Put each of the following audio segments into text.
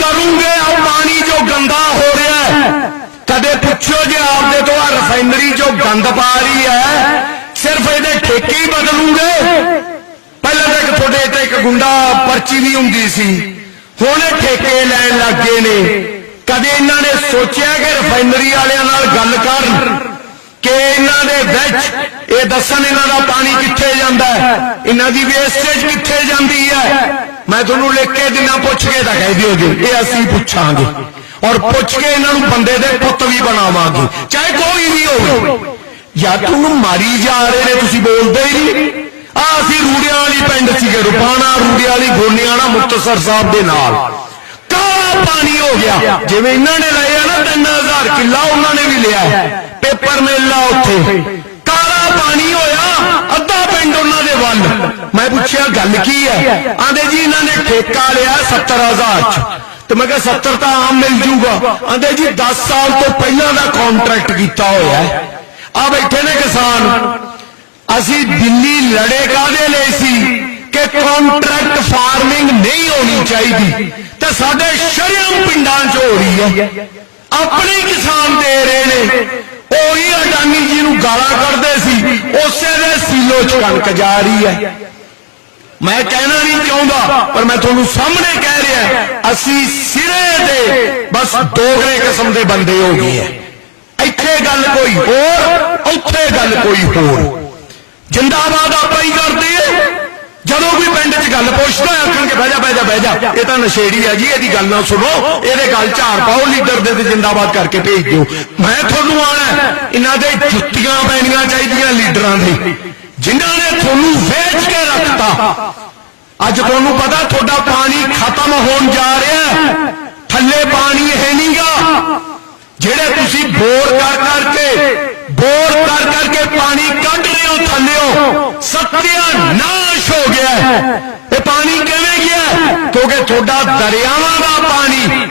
ਕਰੂੰਗੇ ਆ ਪਾਣੀ ਜੋ ਗੰਦਾ ਹੋ ਰਿਹਾ ਹੈ। ਕਦੇ ਪੁੱਛੋ ਜੇ ਆਪਦੇ ਤੋਂ ਆ ਰਿਫਾਈਨਰੀ ਜੋ ਗੰਦ ਪਾ ਰਹੀ ਹੈ। ਸਿਰਫ ਇਹਦੇ ਠੇਕੇ ਹੀ ਬਦਲੂਗੇ। ਪਹਿਲਾਂ ਤਾਂ ਤੁਹਾਡੇ ਤੇ ਇੱਕ ਗੁੰਡਾ ਪਰਚੀ ਵੀ ਹੁੰਦੀ ਸੀ। ਹੁਣ ਇਹ ਠੇਕੇ ਲੈਣ ਲੱਗ ਗਏ ਨੇ। ਕਦੇ ਇਹਨਾਂ ਨੇ ਸੋਚਿਆ ਕਿ ਰਿਫਾਈਨਰੀ ਵਾਲਿਆਂ ਨਾਲ ਗੱਲ ਕਰਨ? ਕਿ ਇਹਨਾਂ ਦੇ ਵਿੱਚ ਇਹ ਦੱਸਣ ਇਹਨਾਂ ਦਾ ਪਾਣੀ ਕਿੱਥੇ ਜਾਂਦਾ ਹੈ? ਇਹਨਾਂ ਦੀ ਵੇਸਟੇਜ ਕਿੱਥੇ ਜਾਂਦੀ ਮੈਂ ਤੁਹਾਨੂੰ ਲਿਖ ਕੇ ਦਿਨਾਂ ਪੁੱਛ ਕੇ ਤਾਂ ਕਹਿ ਦਿਓਗੇ ਇਹ ਅਸੀਂ ਪੁੱਛਾਂਗੇ। ਔਰ ਪੁੱਛ ਕੇ ਇਹਨਾਂ ਨੂੰ ਬੰਦੇ ਦੇ ਪੁੱਤ ਵੀ ਬਣਾਵਾਂਗੇ, ਚਾਹੇ ਕੋਈ ਵੀ ਹੋਵੇ। ਜਾਂ ਤੁਹਾਨੂੰ ਮਾਰੀ ਜਾ ਰਹੇ ਨੇ, ਤੁਸੀਂ ਬੋਲਦੇ ਹੀ ਨਹੀਂ। ਆ ਅਸੀਂ ਰੂੜਿਆਂ ਵਾਲੀ ਪਿੰਡ ਸੀਗੇ, ਰੁਪਾਣਾ ਰੂੜਿਆਂ ਵਾਲੀ ਗੋਨਿਆਣਾ ਮੁਕਤਸਰ ਸਾਹਿਬ ਦੇ ਨਾਲ। ਕਾਲਾ ਪਾਣੀ ਹੋ ਗਿਆ। ਜਿਵੇਂ ਇਹਨਾਂ ਨੇ ਲਏ ਆ ਨਾ 3000 ਕਿੱਲਾ, ਉਹਨਾਂ ਨੇ ਵੀ ਲਿਆ। ਪੇਪਰ ਮਿਲ ਆ ਉੱਥੇ। ਕਾਲਾ ਪਾਣੀ ਹੋਇਆ, ਅੱਧਾ ਪਿੰਡ ਉਹਨਾਂ ਦੇ ਵੱਲ ਮੈਂ ਪੁੱਛਿਆ, ਗੱਲ ਕੀ ਹੈ? ਆਂਦੇ ਜੀ, ਇਹਨਾਂ ਨੇ ਠੇਕਾ ਲਿਆ 70000 ਚ। ਤੇ ਮੈਂ ਕਿਹਾ 70 ਤਾਂ ਆਮ ਮਿਲ ਜੂਗਾ। ਆਂਦੇ ਜੀ 10 ਸਾਲ ਤੋਂ ਪਹਿਲਾਂ ਦਾ ਕੰਟਰੈਕਟ ਕੀਤਾ ਹੋਇਆ ਹੈ। ਆ ਬੈਠੇ ਨੇ ਕਿਸਾਨ। ਅਸੀਂ ਦਿੱਲੀ ਲੜੇ ਕਾਦੇ ਲਈ ਸੀ ਕਿ ਕੰਟਰੈਕਟ ਫਾਰਮਿੰਗ ਨਹੀਂ ਹੋਣੀ ਚਾਹੀਦੀ? ਤੇ ਸਾਡੇ ਸ਼ਰਿਆਮ ਪਿੰਡਾਂ 'ਚ ਹੋ ਰਹੀ ਹੈ। ਆਪਣੇ ਕਿਸਾਨ ਦੇ ਰਹੇ ਨੇ। ਉਹੀ ਅਡਾਨੀ ਜੀ ਨੂੰ ਗਾਲਾਂ ਕੱਢਦੇ ਸੀ। ਉਸੇ ਦੇ 'ਚ ਕਣਕ ਜਾ ਰਹੀ ਹੈ। ਮੈਂ ਕਹਿਣਾ ਨਹੀਂ ਚਾਹੁੰਦਾ, ਪਰ ਮੈਂ ਤੁਹਾਨੂੰ ਸਾਹਮਣੇ ਕਹਿ ਰਿਹਾ ਅਸੀਂ ਸਿਰੇ ਦੇ ਬਸ ਦੋਗਰੇ ਕਿਸਮ ਦੇ ਬੰਦੇ ਹੋ ਗਏ ਆ ਇੱਥੇ ਗੱਲ ਕੋਈ ਹੋਰ, ਉੱਥੇ ਗੱਲ ਕੋਈ ਹੋਰ। ਜਿੰਦਾਬਾਦ ਆਪਾਂ ਹੀ ਕਰਦੇ ਏ ਜਦੋਂ ਕੋਈ ਪਿੰਡ 'ਚ ਗੱਲ ਪੁੱਛਦਾ ਆਖਣਗੇ ਬਹਿ ਜਾ ਬਹਿ ਜਾ ਬਹਿ ਜਾ। ਇਹ ਤਾਂ ਨਸ਼ੇੜੀ ਆ ਜੀ, ਇਹਦੀ ਗੱਲ ਨਾ ਸੁਣੋ। ਇਹਦੇ ਗੱਲ ਝਾੜ ਪਾਓ, ਲੀਡਰ ਦੇ ਤੇ ਜਿੰਦਾਬਾਦ ਕਰਕੇ ਭੇਜ ਦਿਓ। ਮੈਂ ਤੁਹਾਨੂੰ ਆਣਾ ਇਹਨਾਂ ਦੇ ਜੁੱਤੀਆਂ ਪੈਣੀਆਂ ਚਾਹੀਦੀਆਂ ਲੀਡਰਾਂ ਦੇ। ਜਿਨ੍ਹਾਂ ਨੇ ਤੁਹਾਨੂੰ ਵੇਚ ਕੇ ਰੱਖਤਾ ਅੱਜ ਤੁਹਾਨੂੰ ਪਤਾ ਤੁਹਾਡਾ ਪਾਣੀ ਖਤਮ ਹੋਣ ਜਾ ਰਿਹਾ ਹੈ ਥੱਲੇ ਪਾਣੀ ਹੈ ਨਹੀਂਗਾ ਜਿਹੜੇ ਤੁਸੀਂ ਬੋਰ ਕਰ ਕਰਕੇ ਬੋਰ ਕਰ ਕਰਕੇ ਪਾਣੀ ਕੱਢ ਰਹੇ ਹੋ ਥੱਲਿਓ ਸਤਿਆ ਨਾਸ਼ ਹੋ ਗਿਆ ਹੈ। ਇਹ ਪਾਣੀ ਕਿਵੇਂ ਗਿਆ ਹੈ? ਕਿਉਂਕਿ ਤੁਹਾਡਾ ਦਰਿਆਵਾਂ ਦਾ ਪਾਣੀ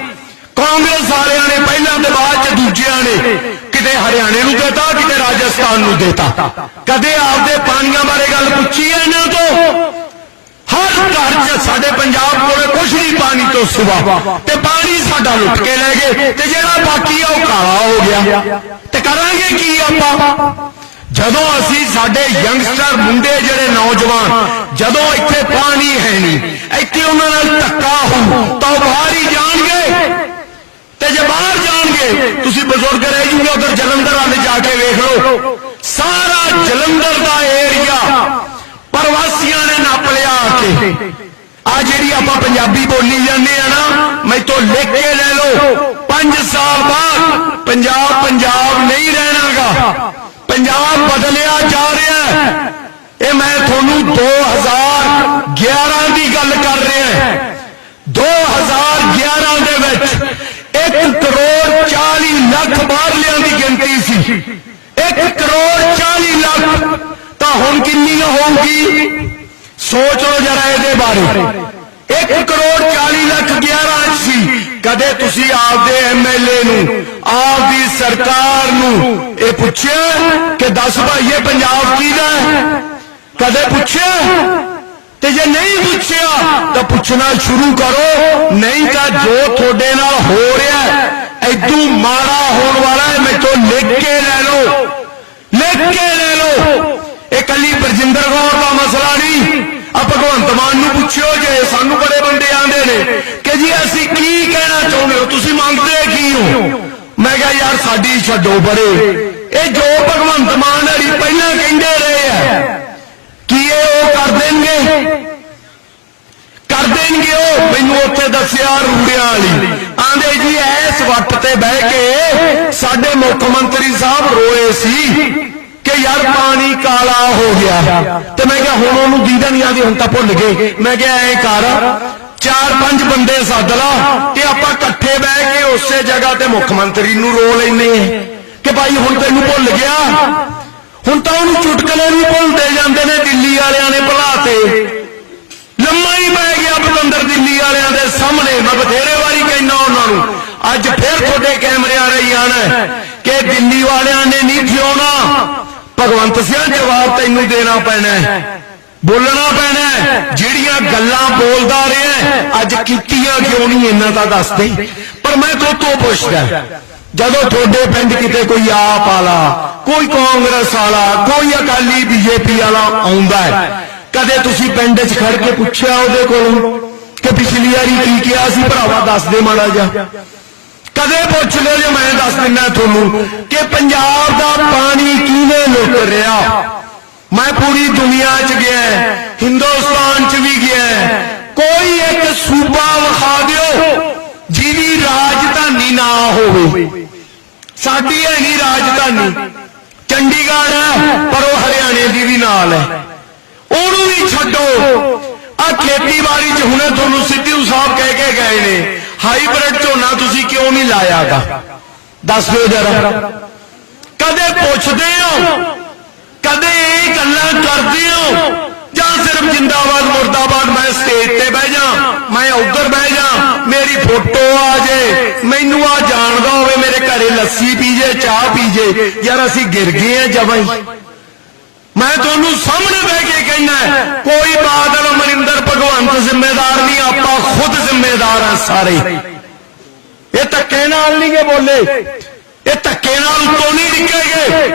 ਕਾਂਗਰਸ ਵਾਲਿਆਂ ਨੇ ਪਹਿਲਾਂ ਤੇ ਬਾਅਦ ਚ ਦੂਜਿਆਂ ਨੇ ਕਿਤੇ ਹਰਿਆਣੇ ਨੂੰ ਦੇਤਾ, ਕਿਤੇ ਰਾਜਸਥਾਨ ਨੂੰ ਦੇਤਾ। ਕਦੇ ਆਪਦੇ ਪਾਣੀਆਂ ਬਾਰੇ ਗੱਲ ਪੁੱਛੀ ਹੈ ਇਹਨਾਂ ਤੋਂ? ਹਰ ਘਰ 'ਚ ਸਾਡੇ ਪੰਜਾਬ ਕੋਲੇ ਕੁਛ ਨਹੀਂ ਪਾਣੀ ਤੋਂ ਸਿਵਾ। ਤੇ ਪਾਣੀ ਸਾਡਾ ਲੁੱਟ ਕੇ ਲੈ ਗਏ। ਤੇ ਜਿਹੜਾ ਬਾਕੀ ਆ, ਉਹ ਕਾਲਾ ਹੋ ਗਿਆ। ਤੇ ਕਰਾਂਗੇ ਕੀ ਆਪਾਂ? ਜਦੋਂ ਅਸੀਂ ਸਾਡੇ ਯੰਗਸਟਰ ਮੁੰਡੇ ਜਿਹੜੇ ਨੌਜਵਾਨ, ਜਦੋਂ ਇੱਥੇ ਪਾਣੀ ਹੈ ਨਹੀਂ, ਇੱਥੇ ਉਹਨਾਂ ਨਾਲ ਧੱਕਾ ਹੋ ਤਾਂ ਉਹ ਬਾਹਰ ਹੀ ਜਾਣਗੇ। ਤੇ ਜੇ ਬਾਹਰ ਜਾਣਗੇ, ਤੁਸੀਂ ਬਜ਼ੁਰਗ ਰਹਿ ਜੂਗੇ, ਉਧਰ ਜਲੰਧਰ ਵਾਲੇ ਜਾ ਕੇ ਵੇਖ ਲਓ। ਸਾਰਾ ਜਲੰਧਰ ਦਾ ਏਰੀਆ ਪ੍ਰਵਾਸੀਆਂ ਨੇ ਨੱਪ ਲਿਆ ਆ ਕੇ। ਆ ਜਿਹੜੀ ਆਪਾਂ ਪੰਜਾਬੀ ਬੋਲੀ ਜਾਂਦੇ ਆ ਨਾ, ਮੈਥੋਂ ਲਿਖ ਕੇ ਲੈ ਲਓ। 5 ਸਾਲ ਬਾਅਦ ਪੰਜਾਬ ਪੰਜਾਬ ਨਹੀਂ ਰਹਿਣਾਗਾ। ਪੰਜਾਬ ਬਦਲਿਆ ਜਾ ਰਿਹਾ ਹੈ। ਇਹ ਮੈਂ ਤੁਹਾਨੂੰ 2011 ਦੀ ਗੱਲ ਕਰ ਰਿਹਾ 2000 ਸੋਚ ਲਓ ਜਰਾ ਇਹਦੇ ਬਾਰੇ। 1 ਕਰੋੜ 40 ਲੱਖ 11 ਚ ਸੀ। ਕਦੇ ਤੁਸੀਂ ਆਪਦੇ ਐਮਐਲਏ ਨੂੰ, ਆਪਦੀ ਸਰਕਾਰ ਨੂੰ ਇਹ ਪੁੱਛਿਆ ਕਿ ਦੱਸ ਭਾਈਏ ਪੰਜਾਬ ਕਿਹਦਾ ਹੈ? ਕਦੇ ਪੁੱਛਿਆ? ਤੇ ਜੇ ਨਹੀਂ ਪੁੱਛਿਆ, ਤਾਂ ਪੁੱਛਣਾ ਸ਼ੁਰੂ ਕਰੋ। ਨਹੀਂ ਤਾਂ ਜੋ ਤੁਹਾਡੇ ਨਾਲ ਹੋ ਰਿਹਾ ਹੈ ਐਦੂ ਮਾੜਾ ਹੋਣ ਵਾਲਾ ਹੈ ਮੈਥੋਂ ਲਿਖ ਕੇ ਲੈ ਲਓ ਲਿਖ ਕੇ ਲੈ ਲਓ ਇਹ ਕੱਲੀ ਬਰਜਿੰਦਰ ਕੌਰ ਦਾ ਮਸਲਾ ਨਹੀਂ ਆ ਭਗਵੰਤ ਮਾਨ ਨੂੰ ਪੁੱਛਿਓ ਜੇ ਸਾਨੂੰ ਬੜੇ ਬੰਦੇ ਆਂਦੇ ਨੇ ਕਿ ਜੀ ਅਸੀਂ ਕੀ ਕਹਿਣਾ ਚਾਹੁੰਦੇ ਹੋ? ਤੁਸੀਂ ਮੰਗਦੇ ਕੀ ਹੋ? ਮੈਂ ਕਿਹਾ, ਯਾਰ, ਸਾਡੀ ਛੱਡੋ ਪਰੇ। ਇਹ ਜੋ ਭਗਵੰਤ ਮਾਨ ਹਰੀ ਪਹਿਲਾਂ ਕਹਿੰਦੇ ਰਹੇ ਆ, ਕੀ ਇਹ ਉਹ ਕਰ ਦੇਣਗੇ? ਕਰ ਦੇਣਗੇ ਉਹ? ਮੈਨੂੰ ਉੱਥੇ ਦੱਸਿਆ ਰੂੜਿਆਂ ਵਾਲੀ। ਆਂਦੇ ਜੀ, ਐਸ ਵੱਟ ਤੇ ਬਹਿ ਕੇ ਸਾਡੇ ਮੁੱਖ ਮੰਤਰੀ ਸਾਹਿਬ ਰੋਏ ਸੀ। ਕਿ ਯਾਰ ਪਾਣੀ ਕਾਲਾ ਹੋ ਗਿਆ। ਤੇ ਮੈਂ ਕਿਹਾ ਹੁਣ ਉਹਨੂੰ ਦੀਦਾ ਨਹੀਂ ਆਦੀ ਹੁਣ ਤਾਂ ਭੁੱਲ ਗਏ। ਮੈਂ ਕਿਹਾ ਐ ਕਰ, ਚਾਰ ਪੰਜ ਬੰਦੇ ਸੱਦ ਲਾ ਤੇ ਆਪਾਂ ਇਕੱਠੇ ਬਹਿ ਕੇ ਉਸੇ ਜਗ੍ਹਾ ਤੇ ਮੁੱਖ ਮੰਤਰੀ ਨੂੰ ਰੋ ਲੈਨੇ ਕਿ ਭਾਈ ਹੁਣ ਤੈਨੂੰ ਭੁੱਲ ਗਿਆ। ਹੁਣ ਤਾਂ ਉਹਨੂੰ ਚੁਟਕਲੇ ਵੀ ਭੁੱਲਦੇ ਜਾਂਦੇ ਨੇ, ਦਿੱਲੀ ਵਾਲਿਆਂ ਨੇ ਭੁਲਾਤੇ ਲੰਮਾ ਹੀ ਪੈ ਗਿਆ ਬਤੰਦਰ ਦਿੱਲੀ ਵਾਲਿਆਂ ਦੇ ਸਾਹਮਣੇ ਮੈਂ ਬਥੇਰੇ ਵਾਰੀ ਕਹਿਣਾ ਉਹਨਾਂ ਨੂੰ ਅੱਜ ਫਿਰ ਤੁਹਾਡੇ ਕੈਮਰਿਆਂ ਰਹੀ ਆਣਾ ਕਿ ਦਿੱਲੀ ਵਾਲਿਆਂ ਜਵਾਬ ਤੈਨੂੰ ਦੇਣਾ ਪੈਣਾ ਹੈ। ਬੋਲਣਾ ਪੈਣਾ ਜਿਹੜੀਆਂ ਗੱਲਾਂ ਬੋਲਦਾ ਰਿਹਾ ਅੱਜ ਕੀਤੀਆਂ ਕਿਉਂ ਨਹੀਂ ਇਹਨਾਂ ਦਾ ਦੱਸ ਦੇ। ਪਰ ਮੈਂ ਤੋਂ ਤੋਂ ਪੁੱਛਦਾ ਜਦੋਂ ਤੁਹਾਡੇ ਪਿੰਡ ਕਿਤੇ ਕੋਈ ਆਪ ਵਾਲਾ, ਕੋਈ ਕਾਂਗਰਸ ਵਾਲਾ, ਕੋਈ ਅਕਾਲੀ ਬੀਜੇਪੀ ਵਾਲਾ ਆਉਂਦਾ ਹੈ, ਕਦੇ ਤੁਸੀਂ ਪਿੰਡ 'ਚ ਖੜ ਕੇ ਪੁੱਛਿਆ ਉਹਦੇ ਕੋਲੋਂ ਕਿ ਪਿਛਲੀ ਵਾਰੀ ਕੀ ਕਿਹਾ ਸੀ? ਭਰਾਵਾ ਦੱਸ ਦੇ ਮਾੜਾ ਜਿਹਾ। ਕਦੇ ਪੁੱਛ ਲਿਓ ਜੇ ਮੈਂ ਦੱਸ ਦਿੰਦਾ ਤੁਹਾਨੂੰ ਕਿ ਪੰਜਾਬ ਦਾ ਪਾਣੀ ਕਿਹਨੇ ਲੁੱਟ ਰਿਹਾ? ਮੈਂ ਪੂਰੀ ਦੁਨੀਆ 'ਚ ਗਿਆ ਹਿੰਦੁਸਤਾਨ 'ਚ ਵੀ ਗਿਆ ਕੋਈ ਇੱਕ ਸੂਬਾ ਵਿਖਾ ਦਿਓ ਜਿਹਦੀ ਰਾਜਧਾਨੀ ਨਾ ਹੋਵੇ। ਸਾਡੀ ਹੈ ਨਹੀਂ ਰਾਜਧਾਨੀ ਚੰਡੀਗੜ੍ਹ ਹੈ, ਪਰ ਉਹ ਹਰਿਆਣੇ ਦੀ ਵੀ ਨਾਲ ਹੈ। ਉਹਨੂੰ ਵੀ ਛੱਡੋ। ਆ ਖੇਤੀਬਾੜੀ 'ਚ ਹੁਣੇ ਤੁਹਾਨੂੰ ਸਿੱਧੂ ਸਾਹਿਬ ਕਹਿ ਕੇ ਗਏ ਨੇ। ਹਾਈਬ੍ਰਿਡ ਝੋਨਾ ਤੁਸੀਂ ਕਿਉਂ ਨਹੀਂ ਲਾਇਆਗਾ? ਦੱਸ ਦਿਓ ਜਰਾ। ਕਦੇ ਪੁੱਛਦੇ ਹੋ? ਕਦੇ ਇਹ ਗੱਲਾਂ ਕਰਦੇ ਹੋ? ਜਾਂ ਸਿਰਫ ਜਿੰਦਾਬਾਦ, ਮੁਰਦਾਬਾਦ ਮੈਂ ਸਟੇਜ ਤੇ ਬਹਿ ਜਾ, ਮੈਂ ਉੱਧਰ ਬਹਿ ਜਾ, ਮੇਰੀ ਫੋਟੋ ਆ ਜੇ, ਮੈਨੂੰ ਆ ਜਾਣਦਾ ਹੋਵੇ ਮੇਰੇ ਘਰੇ ਲੱਸੀ ਪੀ ਜੇ, ਚਾਹ ਪੀ ਜੇ, ਯਾਰ ਅਸੀਂ ਗਿਰ ਗਏ ਆ ਜਵਾਈ ਮੈਂ ਤੁਹਾਨੂੰ ਸਾਹਮਣੇ ਬਹਿ ਕੇ ਕਹਿਣਾ ਕੋਈ ਬਾਦਲ ਅਮਰਿੰਦਰ ਭਗਵੰਤ ਜ਼ਿੰਮੇਦਾਰ ਨਹੀਂ, ਆਪਾਂ ਖੁਦ ਜ਼ਿੰਮੇਦਾਰ ਆ ਸਾਰੇ। ਇਹ ਧੱਕੇ ਨਾਲ ਨਹੀਂ ਗੇ ਬੋਲੇ। ਇਹ ਧੱਕੇ ਨਾਲ ਤੋਂ ਨਹੀਂ ਡਿੱਗੇਗੇ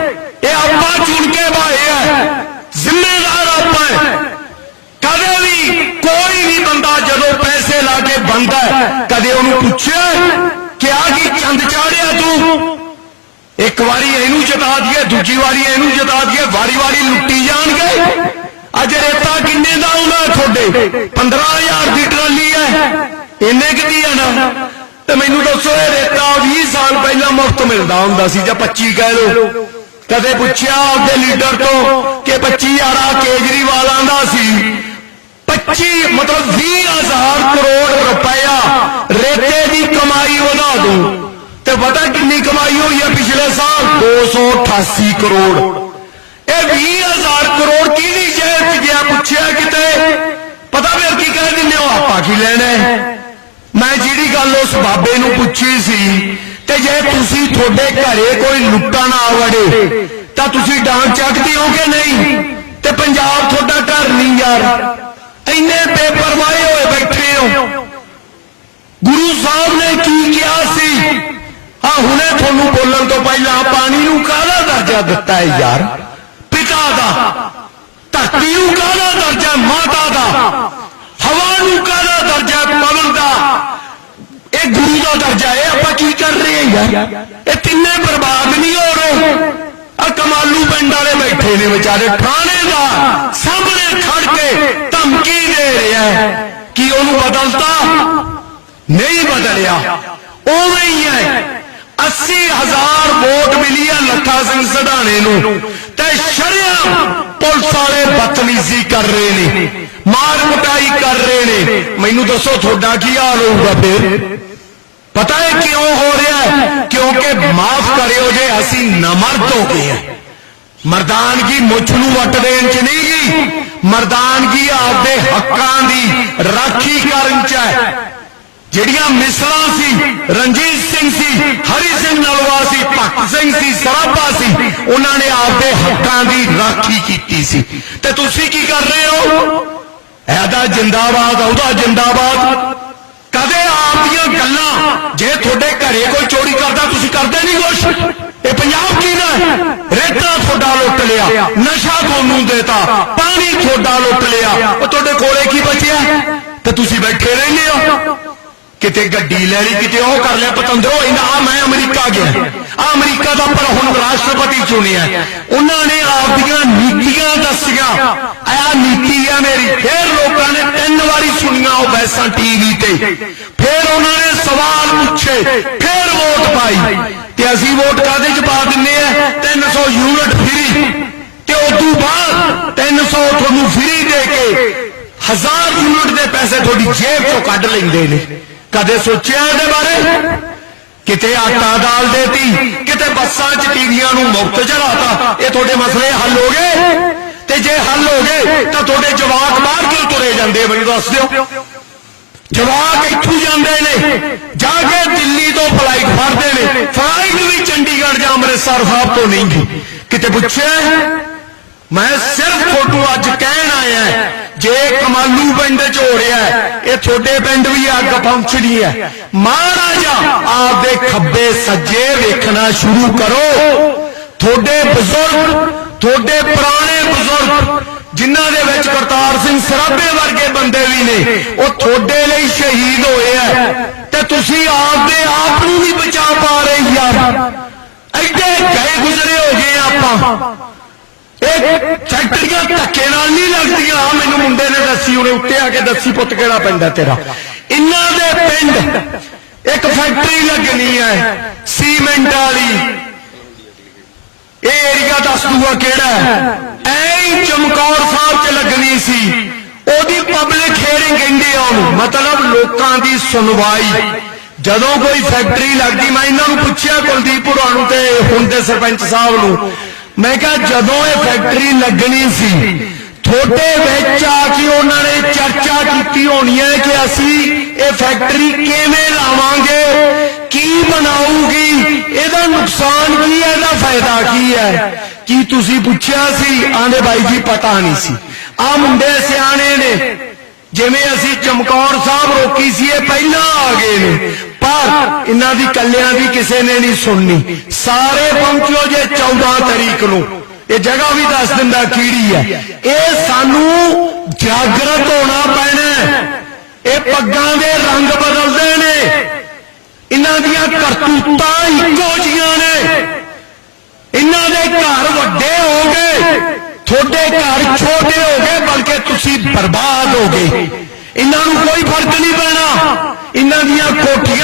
ਇਹ ਆਪਾਂ ਚੁਣ ਕੇ ਭਾਏ ਆ। ਜ਼ਿੰਮੇਦਾਰ ਆਪਾਂ ਕਦੇ ਵੀ ਕੋਈ ਵੀ ਬੰਦਾ ਜਦੋਂ ਪੈਸੇ ਲਾ ਕੇ ਬੰਦਾ ਕਦੇ ਉਹਨੂੰ ਪੁੱਛਿਆ ਕਿ ਆ ਕੀ ਚੰਦ ਚਾੜਿਆ ਇੱਕ ਵਾਰੀ ਇਹਨੂੰ ਜਿਤਾ ਦਈਏ, ਦੂਜੀ ਵਾਰੀ ਇਹਨੂੰ ਜਿਤਾ ਦਈਏ, ਵਾਰੀ ਵਾਰੀ ਲੁੱਟੀ ਜਾਣਗੇ। ਅੱਜ ਰੇਤਾ ਕਿੰਨੇ ਦਾ ਆਉਂਦਾ ਤੁਹਾਡੇ? 15000 ਦੀ ਟਰਾਲੀ ਹੈ। ਇੰਨੇ ਕਿਦੀ ਆ ਤੇ ਮੈਨੂੰ ਦੱਸੋ, ਇਹ ਰੇਤਾ 20 ਸਾਲ ਪਹਿਲਾਂ ਮੁਫਤ ਮਿਲਦਾ ਹੁੰਦਾ ਸੀ, ਜਾਂ 25 ਕਹਿ ਲਓ। ਕਦੇ ਪੁੱਛਿਆ ਉਹਦੇ ਲੀਡਰ ਤੋਂ ਕਿ 25000 ਆ ਕੇਜਰੀਵਾਲਾਂ ਦਾ ਸੀ? 25 ਮਤਲਬ 20000 ਕਰੋੜ ਰੁਪਇਆ ਰੇਤੇ ਦੀ ਕਮਾਈ ਵਧਾ ਦੂੰ ਤੇ ਪਤਾ ਕਿੰਨੀ ਕਮਾਈ ਹੋਈ ਹੈ ਪਿਛਲੇ ਸਾਲ? 288 ਕਰੋੜ। ਇਹ 20000 ਕਰੋੜ ਕਿਹਦੀ ਜੇਬ 'ਚ ਗਿਆ ਪੁੱਛਿਆ ਕਿਤੇ? ਪਤਾ ਫਿਰ ਕੀ ਕਹਿ ਦਿੰਦੇ ਹੋ? ਆਪਾਂ ਕੀ ਲੈਣਾ ਮੈਂ ਜਿਹੜੀ ਗੱਲ ਉਸ ਬਾਬੇ ਨੂੰ ਪੁੱਛੀ ਸੀ, ਤੇ ਜੇ ਤੁਸੀਂ ਤੁਹਾਡੇ ਘਰੇ ਕੋਈ ਲੁੱਟਣ ਨਾ ਵੜੇ, ਤਾਂ ਤੁਸੀਂ ਡਾਂਗ ਚੱਕਦੇ ਹੋ ਕਿ ਨਹੀਂ? ਤੇ ਪੰਜਾਬ ਤੁਹਾਡਾ ਘਰ ਨਹੀਂ ਯਾਰ। ਇੰਨੇ ਬੇਪਰਵਾਹੇ ਹੋਏ ਬੈਠੇ ਹੋ। ਗੁਰੂ ਸਾਹਿਬ ਨੇ ਕੀ ਕਿਹਾ ਸੀ? ਹੁਣੇ ਤੁਹਾਨੂੰ ਬੋਲਣ ਤੋਂ ਪਹਿਲਾਂ ਪਾਣੀ ਨੂੰ ਕਾਹਦਾ ਦਰਜਾ ਦਿੱਤਾ ਹੈ ਯਾਰ? ਪਿਤਾ ਦਾ, ਧਰਤੀ ਨੂੰ ਕਾਹਦਾ ਦਰਜਾ, ਮਾਤਾ ਦਾ? ਹਵਾ ਨੂੰ ਕਾਹਦਾ ਦਰਜਾ, ਪਵਨ ਦਾ? ਇਹ ਗੁਰੂ ਦਾ ਦਰਜਾ ਹੈ ਆਪਾਂ ਕੀ ਕਰ ਰਹੇ ਹਾਂ ਯਾਰ? ਇਹ ਤਿੰਨੇ ਬਰਬਾਦ ਨਹੀਂ ਹੋ ਰਹੇ। ਆ ਕਮਾਲੂ ਪਿੰਡ ਵਾਲੇ ਬੈਠੇ ਨੇ ਵਿਚਾਰੇ, ਥਾਣੇ ਦਾ ਸਾਹਮਣੇ ਖੜ ਕੇ ਧਮਕੀ ਦੇ ਰਿਹਾ ਹੈ ਕਿ ਉਹਨੂੰ ਬਦਲਤਾ? ਨਹੀਂ ਬਦਲਿਆ। ਉਵੇਂ ਹੀ ਹੈ। 80000 ਵੋਟ ਮਿਲੀ ਹੈ ਲੱਖਾ ਸਿੰਘ ਸਧਾਣੇ ਨੂੰ। ਤੇ ਸ਼ਰਿਆਮ ਪੁਲਿਸ ਵਾਲੇ ਬਦਤਮੀਜ਼ੀ ਕਰ ਰਹੇ ਨੇ, ਮਾਰ ਕੁਟਾਈ ਕਰ ਰਹੇ ਨੇ। ਮੈਨੂੰ ਦੱਸੋ ਤੁਹਾਡਾ ਕੀ ਹਾਲ ਹੋਊਗਾ ਫਿਰ? ਪਤਾ ਹੈ ਕਿਉਂ ਹੋ ਰਿਹਾ ਹੈ? ਕਿਉਂਕਿ ਮਾਫ ਕਰਿਓ ਜੇ ਅਸੀਂ ਨਮਰਦ ਹੋ ਗਏ ਹਾਂ। ਮਰਦਾਨਗੀ ਮੁੱਛ ਨੂੰ ਵੱਟ ਦੇਣ ਚ ਨਹੀਂ ਗਈ? ਮਰਦਾਨਗੀ ਆਪਦੇ ਹੱਕਾਂ ਦੀ ਰਾਖੀ ਕਰਨ ਚ ਹੈ? ਜਿਹੜੀਆਂ ਮਿਸਲਾਂ ਸੀ, ਰਣਜੀਤ ਸਿੰਘ ਸੀ, ਹਰੀ ਸਿੰਘ ਨਲਵਾ ਸੀ, ਭਗਤ ਸਿੰਘ ਸੀ, ਸਰਾਭਾ ਸੀ, ਉਹਨਾਂ ਨੇ ਆਪਦੇ ਹੱਕਾਂ ਦੀ ਰਾਖੀ ਕੀਤੀ ਸੀ। ਤੇ ਤੁਸੀਂ ਕੀ ਕਰ ਰਹੇ ਹੋ? ਇਹਦਾ ਜਿੰਦਾਬਾਦ ਉਹਦਾ ਜਿੰਦਾਬਾਦ। ਕਦੇ ਆਪ ਦੀਆਂ ਗੱਲਾਂ ਜੇ ਤੁਹਾਡੇ ਘਰੇ ਕੋਈ ਚੋਰੀ ਕਰਦਾ, ਤੁਸੀਂ ਕਰਦੇ ਨਹੀਂ ਕੁਛ? ਇਹ ਪੰਜਾਬ ਕੀ ਦਾ ਹੈ? ਰੇਤਾ ਤੁਹਾਡਾ ਲੁੱਟ ਲਿਆ, ਨਸ਼ਾ ਤੁਹਾਨੂੰ ਦੇਤਾ, ਪਾਣੀ ਤੁਹਾਡਾ ਲੁੱਟ ਲਿਆ। ਉਹ ਤੁਹਾਡੇ ਕੋਲੇ ਕੀ ਬਚਿਆ? ਤੇ ਤੁਸੀਂ ਬੈਠੇ ਰਹਿੰਦੇ ਹੋ। ਕਿਤੇ ਗੱਡੀ ਲੈ ਲਈ, ਕਿਤੇ ਉਹ ਕਰ ਲਿਆ ਪਤੰਦਰੋ ਇਹਨਾਂ ਆ ਮੈਂ ਅਮਰੀਕਾ ਗਿਆ। ਆ ਅਮਰੀਕਾ ਦਾ ਪਰ ਹੁਣ ਰਾਸ਼ਟਰਪਤੀ ਚੁਣਿਆ ਉਹਨਾਂ ਨੇ ਆਪਦੀਆਂ ਨੀਤੀਆਂ ਦੱਸੀਆਂ। ਆ ਨੀਤੀ ਆ ਮੇਰੀ। ਫੇਰ ਲੋਕਾਂ ਨੇ ਤਿੰਨ ਵਾਰੀ ਸੁਣੀਆਂ ਉਹ ਬੈਸਾਂ ਟੀਵੀ ਤੇ। ਫੇਰ ਉਹਨਾਂ ਨੇ ਸਵਾਲ ਪੁੱਛੇ। ਫੇਰ ਵੋਟ ਪਾਈ। ਤੇ ਅਸੀਂ ਵੋਟ ਕਾਦੇ ਚ ਪਾ ਦਿੰਨੇ ਆ? 300 ਯੂਨਿਟ ਫ੍ਰੀ। ਤੇ ਉਦੋਂ ਬਾਅਦ 300 ਤੁਹਾਨੂੰ ਫ੍ਰੀ ਦੇ ਕੇ ਹਜ਼ਾਰ ਯੂਨਿਟ ਦੇ ਪੈਸੇ ਤੁਹਾਡੀ ਜੇਬ ਤੋਂ ਕੱਢ ਲੈਂਦੇ ਨੇ। ਕਦੇ ਸੋਚਿਆ ਇਹਦੇ ਬਾਰੇ? ਕਿਤੇ ਆਟਾ ਦਾਲ ਦੇਤੀ, ਕਿਤੇ ਬੱਸਾਂ 'ਚ ਟੀਵੀਆਂ ਨੂੰ ਮੁਫਤ ਚੜਾਤਾ ਇਹ ਤੁਹਾਡੇ ਮਸਲੇ ਹੱਲ ਹੋ ਗਏ? ਤੇ ਜੇ ਹੱਲ ਹੋ ਗਏ, ਤਾਂ ਤੁਹਾਡੇ ਜਵਾਕ ਬਾਹਰ ਕਿਉਂ ਤੁਰੇ ਜਾਂਦੇ ਮੈਨੂੰ ਦੱਸ ਦਿਓ। ਜਵਾਕ ਇੱਥੋਂ ਜਾਂਦੇ ਨੇ, ਜਾ ਕੇ ਦਿੱਲੀ ਤੋਂ ਫਲਾਈਟ ਫੜਦੇ ਨੇ। ਫਲਾਈਟ ਵੀ ਚੰਡੀਗੜ੍ਹ ਜਾਂ ਅੰਮ੍ਰਿਤਸਰ ਸਾਹਿਬ ਤੋਂ ਨਹੀਂ ਗਈ ਕਿਤੇ ਪੁੱਛਿਆ ਮੈਂ ਸਿਰਫ ਤੁਹਾਨੂੰ ਅੱਜ ਕਹਿਣ ਆਇਆ ਜੇ ਕਮਾਲੂ ਪਿੰਡ ਚ ਹੋ ਰਿਹਾ ਇਹ ਤੁਹਾਡੇ ਪਿੰਡ ਵੀ ਅੱਗ ਪਹੁੰਚਣੀ ਹੈ। ਮਹਾਰਾਜਾ, ਆਪਦੇ ਖੱਬੇ ਸੱਜੇ ਵੇਖਣਾ ਸ਼ੁਰੂ ਕਰੋ। ਤੁਹਾਡੇ ਬਜ਼ੁਰਗ, ਤੁਹਾਡੇ ਪੁਰਾਣੇ ਬਜ਼ੁਰਗ, ਜਿਨ੍ਹਾਂ ਦੇ ਵਿੱਚ ਕਰਤਾਰ ਸਿੰਘ ਸਰਾਭੇ ਵਰਗੇ ਬੰਦੇ ਵੀ ਨੇ, ਉਹ ਤੁਹਾਡੇ ਲਈ ਸ਼ਹੀਦ ਹੋਏ ਆ। ਤੇ ਤੁਸੀਂ ਆਪਦੇ ਆਪ ਨੂੰ ਵੀ ਬਚਾ ਪਾ ਰਹੇ ਯਾਰ ਐਡੇ ਗਏ ਗੁਜ਼ਰੇ ਹੋ ਗਏ ਆਪਾਂ। ਇਹ ਫੈਕਟਰੀਆਂ ਧੱਕੇ ਨਾਲ ਨਹੀਂ ਲੱਗਦੀਆਂ ਆਹ ਮੈਨੂੰ ਮੁੰਡੇ ਨੇ ਦੱਸੀ, ਉਹਨੇ ਉੱਤੇ ਆ ਕੇ ਦੱਸੀ, ਪੁੱਤ ਕਿਹੜਾ ਪਿੰਡ ਹੈ ਤੇਰਾ? ਇਹਨਾਂ ਦੇ ਪਿੰਡ ਇੱਕ ਫੈਕਟਰੀ ਲੱਗਣੀ ਹੈ, ਸੀਮੈਂਟ ਵਾਲੀ। ਇਹ ਏਰੀਆ ਦੱਸ ਦੂਗਾ ਕਿਹੜਾ ਹੈ। ਚਮਕੌਰ ਸਾਹਿਬ 'ਚ ਲੱਗਣੀ ਸੀ। ਉਹਦੀ ਪਬਲਿਕ ਹੀਅਰਿੰਗ ਕਹਿੰਦੇ ਆ ਉਹਨੂੰ, ਮਤਲਬ ਲੋਕਾਂ ਦੀ ਸੁਣਵਾਈ। ਜਦੋਂ ਕੋਈ ਫੈਕਟਰੀ ਲੱਗਦੀ, ਮੈਂ ਇਹਨਾਂ ਨੂੰ ਪੁੱਛਿਆ ਕੁਲਦੀਪ ਹੁਰਾਂ ਨੂੰ ਤੇ ਹੁਣ ਦੇ ਸਰਪੰਚ ਸਾਹਿਬ ਨੂੰ ਮੈਂ ਕਿਹਾ ਜਦੋਂ ਇਹ ਫੈਕਟਰੀ ਲੱਗਣੀ ਸੀ, ਤੁਹਾਡੇ ਵਿੱਚ ਆ ਕੇ ਉਹਨਾਂ ਨੇ ਚਰਚਾ ਕੀਤੀ ਹੋਣੀ ਹੈ ਕਿ ਅਸੀਂ ਇਹ ਫੈਕਟਰੀ ਕਿਵੇਂ ਲਾਵਾਂਗੇ, ਕੀ ਬਣਾਉਗੀ ਇਹਦਾ ਨੁਕਸਾਨ ਕੀ ਹੈ, ਇਹਦਾ ਫਾਇਦਾ ਕੀ ਹੈ? ਕੀ ਤੁਸੀਂ ਪੁੱਛਿਆ ਸੀ? ਆਂਦੇ ਬਾਈ ਜੀ, ਪਤਾ ਨਹੀਂ ਸੀ। ਆ ਮੁੰਡੇ ਸਿਆਣੇ ਨੇ, ਜਿਵੇਂ ਅਸੀਂ ਚਮਕੌਰ ਸਾਹਿਬ ਰੋਕੀ ਸੀ, ਇਹ ਪਹਿਲਾਂ ਆ ਗਏ ਨੇ। ਇਹਨਾਂ ਦੀ ਕੱਲਿਆਂ ਦੀ ਕਿਸੇ ਨੇ ਨਹੀਂ ਸੁਣਨੀ। ਸਾਰੇ ਪਹੁੰਚੋ ਜੇ 14 ਤਰੀਕ ਨੂੰ। ਇਹ ਜਗ੍ਹਾ ਵੀ ਦੱਸ ਦਿੰਦਾ ਕਿਹੜੀ ਹੈ। ਇਹ ਸਾਨੂੰ ਜਾਗਰਤ ਹੋਣਾ ਪੈਣਾ ਇਹ ਪੱਗਾਂ ਦੇ ਰੰਗ ਬਦਲਦੇ ਨੇ। ਇਹਨਾਂ ਦੀਆਂ ਕਰਤੂਤਾਂ ਇੱਕੋ ਜੀਆਂ ਨੇ। ਇਹਨਾਂ ਦੇ ਘਰ ਵੱਡੇ ਹੋ ਗਏ। ਤੁਹਾਡੇ ਘਰ ਛੋਟੇ ਹੋ ਗਏ, ਬਲਕਿ ਤੁਸੀਂ ਬਰਬਾਦ ਹੋ ਗਏ। ਇਹਨਾਂ ਨੂੰ ਕੋਈ ਫ਼ਰਕ ਨਹੀਂ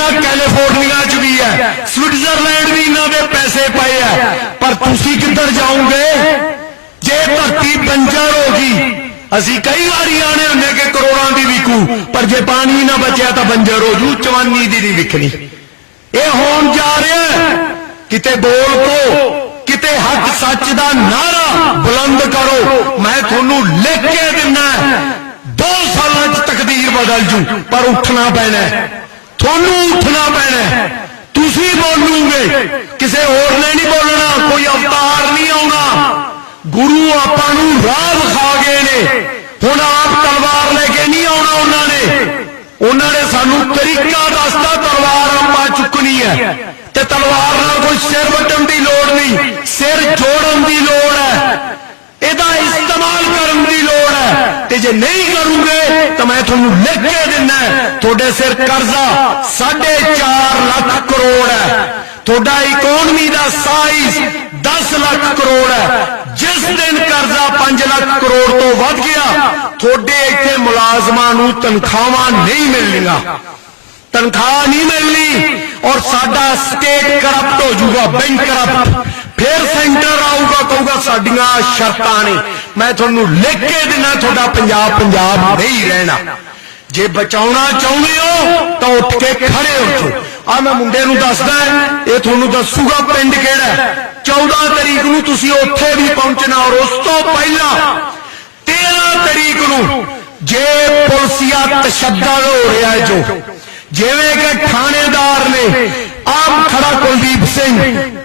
ਕੋਠੀਆਂ ਕੈਲੀਫੋਰਨੀਆ 'ਚ ਵੀ ਹੈ, ਸਵਿਟਜ਼ਰਲੈਂਡ ਵੀ ਇਹਨਾਂ ਦੇ ਪੈਸੇ ਪਏ ਆ। ਪਰ ਤੁਸੀਂ ਕਿੱਧਰ ਜਾਓਗੇ? ਜੇ ਧਰਤੀ ਬੰਜਰ ਹੋ ਗਈ, ਅਸੀਂ ਕਈ ਵਾਰੀ ਆਣੇ ਹੁੰਦੇ ਕਿ ਕਰੋੜਾਂ ਦੀ ਵਿਕੂ, ਪਰ ਜੇ ਪਾਣੀ ਨਾ ਬਚਿਆ ਤਾਂ ਬੰਜਰ ਹੋ ਜੂ, ਚਵਾਨੀ ਦੀ ਨਹੀਂ ਵਿਕਣੀ। ਇਹ ਹੋਣ ਜਾ ਰਿਹਾ ਕਿਤੇ ਬੋਲ ਪੋ, ਕਿਤੇ ਹੱਕ ਸੱਚ ਦਾ ਨਾਰਾ ਬੁਲੰਦ ਕਰੋ। ਮੈਂ ਤੁਹਾਨੂੰ ਲਿਖ ਕੇ ਦਿੰਨਾ ਦੋ ਸਾਲਾਂ 'ਚ ਤਕਦੀਰ ਬਦਲ ਜੂ, ਪਰ ਉੱਠਣਾ ਪੈਣਾ ਤੁਹਾਨੂੰ ਉੱਠਣਾ ਪੈਣਾ ਤੁਸੀਂ ਬੋਲੂਗੇ। ਕਿਸੇ ਹੋਰ ਨੇ ਨਹੀਂ ਬੋਲਣਾ, ਕੋਈ ਅਵਤਾਰ ਨਹੀਂ ਆਉਣਾ ਗੁਰੂ ਆਪਾਂ ਨੂੰ ਰਾਹ ਵਿਖਾ ਗਏ ਨੇ। ਹੁਣ ਆਪ ਤਲਵਾਰ ਲੈ ਕੇ ਨਹੀਂ ਆਉਣਾ ਉਹਨਾਂ ਨੇ। ਉਹਨਾਂ ਨੇ ਸਾਨੂੰ ਤਰੀਕਾ ਦੱਸਦਾ ਤਲਵਾਰ ਆਪਾਂ ਚੁੱਕਣੀ ਹੈ। ਤੇ ਤਲਵਾਰ ਨਾਲ ਕੋਈ ਸਿਰ ਵੱਟਣ ਦੀ ਲੋੜ ਨਹੀਂ। ਸਿਰ ਜੋੜਨ ਦੀ ਲੋੜ ਹੈ। ਇਹਦਾ ਇਸਤੇਮਾਲ ਕਰਨ ਦੀ ਲੋੜ ਹੈ। ਜੇ ਨਹੀਂ ਕਰੋਗੇ ਤਾਂ ਮੈਂ ਤੁਹਾਨੂੰ ਲਿਖ ਕੇ ਦਿੰਦਾ ਤੁਹਾਡੇ ਸਿਰ ਕਰਜ਼ਾ 4.5 ਲੱਖ ਕਰੋੜ ਹੈ। ਤੁਹਾਡਾ ਇਕਨੋਮੀ ਦਾ ਸਾਈਜ਼ 10 ਲੱਖ ਕਰੋੜ ਹੈ। ਜਿਸ ਦਿਨ ਕਰਜ਼ਾ 5 ਲੱਖ ਕਰੋੜ ਤੋਂ ਵੱਧ ਗਿਆ, ਤੁਹਾਡੇ ਇੱਥੇ ਮੁਲਾਜ਼ਮਾਂ ਨੂੰ ਤਨਖਾਹਾਂ ਨਹੀਂ ਮਿਲਣੀਆਂ। ਤਨਖਾਹ ਨਹੀਂ ਮਿਲਣੀ ਔਰ ਸਾਡਾ ਸਟੇਟ ਕਰਪਟ ਹੋ ਜਾਊਗਾ ਬੈਂਕ ਕਰਪਟ ਫਿਰ ਸੈਂਟਰ ਆਊਗਾ, ਕਹੂਗਾ ਸਾਡੀਆਂ ਸ਼ਰਤਾਂ ਨੇ। ਮੈਂ ਤੁਹਾਨੂੰ ਲਿਖ ਕੇ ਦਿਨਾ ਤੁਹਾਡਾ ਪੰਜਾਬ ਪੰਜਾਬ ਨਹੀਂ ਰਹਿਣਾ। ਜੇ ਬਚਾਉਣਾ ਚਾਹੁੰਦੇ ਹੋ, ਤਾਂ ਉੱਠ ਕੇ ਖੜੇ ਹੋ ਆ ਮੈਂ ਮੁੰਡੇ ਨੂੰ ਦੱਸਦਾ ਇਹ ਤੁਹਾਨੂੰ ਦੱਸੂਗਾ ਪਿੰਡ ਕਿਹੜਾ 14 ਤਰੀਕ ਨੂੰ ਤੁਸੀਂ ਉੱਥੇ ਵੀ ਪਹੁੰਚਣਾ ਔਰ ਉਸ ਤੋਂ ਪਹਿਲਾਂ 13 ਤਰੀਕ ਨੂੰ ਜੇ ਪੁਲਸੀਆ ਤਸ਼ੱਦਦ ਹੋ ਰਿਹਾ ਹੈ ਜੋ, ਜਿਵੇਂ ਕਿ ਥਾਣੇਦਾਰ ਨੇ ਆਮ ਖੜਾ ਕੁਲਦੀਪ ਸਿੰਘ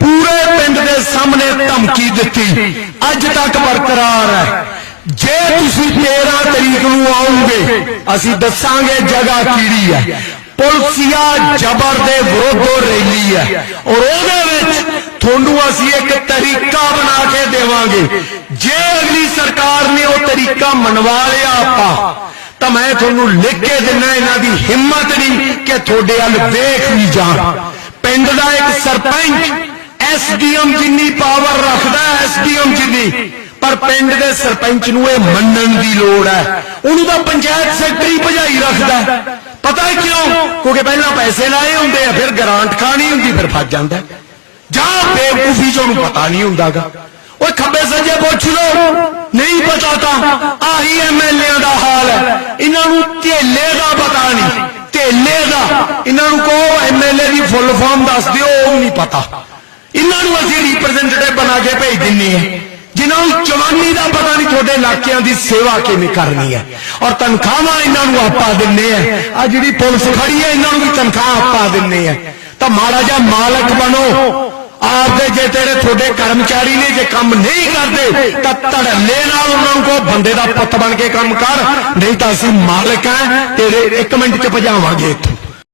ਪੂਰੇ ਪਿੰਡ ਦੇ ਸਾਹਮਣੇ ਧਮਕੀ ਦਿੱਤੀ। ਅੱਜ ਤੱਕ ਬਰਕਰਾਰ ਹੈ। ਜੇ ਤੁਸੀਂ 13 ਤਰੀਕ ਨੂੰ ਆਓਗੇ, ਅਸੀਂ ਦੱਸਾਂਗੇ ਜਗ੍ਹਾ ਕਿਹੜੀ ਹੈ। ਪੁਲਸੀਆ ਜ਼ਬਰ ਦੇ ਵਿਰੋਧੋ ਰੈਲੀ ਹੈ। ਔਰ ਉਹਦੇ ਵਿੱਚ ਤੁਹਾਨੂੰ ਅਸੀਂ ਇੱਕ ਤਰੀਕਾ ਬਣਾ ਕੇ ਦੇਵਾਂਗੇ। ਜੇ ਅਗਲੀ ਸਰਕਾਰ ਨੇ ਉਹ ਤਰੀਕਾ ਮਨਵਾ ਲਿਆ ਆਪਾਂ, ਤਾਂ ਮੈਂ ਤੁਹਾਨੂੰ ਲਿਖ ਕੇ ਦਿੰਨਾ ਇਹਨਾਂ ਦੀ ਹਿੰਮਤ ਨਹੀਂ ਕਿ ਤੁਹਾਡੇ ਵੱਲ ਵੇਖ ਵੀ ਜਾਣ। ਪਿੰਡ ਦਾ ਇੱਕ ਸਰਪੰਚ ਐਸਡੀਐਮ ਜਿੰਨੀ ਪਾਵਰ ਰੱਖਦਾ ਐਸਡੀਐਮ ਜਿੰਨੀ। ਪਰ ਪਿੰਡ ਦੇ ਸਰਪੰਚ ਨੂੰ ਇਹ ਮੰਨਣ ਦੀ ਲੋੜ ਹੈ। ਉਹਨੂੰ ਤਾਂ ਪੰਚਾਇਤ ਸੈਕਟਰੀ ਭਜਾਈ ਰੱਖਦਾ ਪਤਾ ਹੈ ਕਿਉਂ? ਕਿਉਂਕਿ ਪਹਿਲਾਂ ਪੈਸੇ ਲਾਏ ਹੁੰਦੇ ਆ, ਫਿਰ ਗ੍ਰਾਂਟ ਖਾਣੀ ਹੁੰਦੀ, ਫਿਰ ਫਸ ਜਾਂਦਾ ਜਾਂ ਬੇਵਕੂਫੀ ਚ ਉਹਨੂੰ ਪਤਾ ਨਹੀਂ ਹੁੰਦਾਗਾ। ਓਏ ਖੱਬੇ ਸੱਜੇ ਪੁੱਛ ਲੋ ਨਹੀਂ ਪਤਾ ਤਾਂ ਆਹੀ ਐਮਐਲਏ ਦਾ ਹਾਲ ਹੈ। ਇਹਨਾਂ ਨੂੰ ਢੇਲੇ ਦਾ ਪਤਾ ਨਹੀਂ। ਢੇਲੇ ਦਾ। ਇਹਨਾਂ ਨੂੰ ਕਹੋ ਐਮਐਲਏ ਦੀ ਫੁੱਲ ਫਾਰਮ ਦੱਸ ਦਿਓ, ਉਹ ਨਹੀਂ ਪਤਾ। ਇਹਨਾਂ ਨੂੰ ਅਸੀਂ ਰਿਪਰੈਜ਼ੈਂਟੇਟਿਵ ਬਣਾ ਕੇ ਭੇਜ ਦਿੰਨੇ ਆ ਜਿਨ੍ਹਾਂ ਨੂੰ ਜਵਾਨੀ ਦਾ ਪਤਾ ਨਹੀਂ, ਤੁਹਾਡੇ ਇਲਾਕਿਆਂ ਦੀ ਸੇਵਾ ਕਿਵੇਂ ਕਰਨੀ ਹੈ। ਔਰ ਤਨਖਾਹਾਂ ਇਹਨਾਂ ਨੂੰ ਆਪਾਂ ਦਿੰਨੇ ਆ ਆ ਜਿਹੜੀ ਪੁਲਿਸ ਖੜੀ ਹੈ, ਇਹਨਾਂ ਨੂੰ ਵੀ ਤਨਖਾਹ ਆਪਾਂ ਦਿੰਨੇ ਆ ਤਾਂ ਮਾੜਾ ਜਿਹਾ ਮਾਲਕ ਬਣੋ। ਆਪਦੇ ਜੇ ਤੇਰੇ ਤੁਹਾਡੇ ਕਰਮਚਾਰੀ ਨੇ ਜੇ ਕੰਮ ਨਹੀਂ ਕਰਦੇ, ਤਾਂ ਧੜੱਲੇ ਨਾਲ ਉਹਨਾਂ ਨੂੰ ਕੋ ਬੰਦੇ ਦਾ ਪੁੱਤ ਬਣ ਕੇ ਕੰਮ ਕਰ। ਨਹੀਂ ਤਾਂ ਅਸੀਂ ਮਾਲਕ ਆ ਤੇਰੇ 1 ਮਿੰਟ ਚ ਭਜਾਵਾਂਗੇ ਇੱਥੋਂ।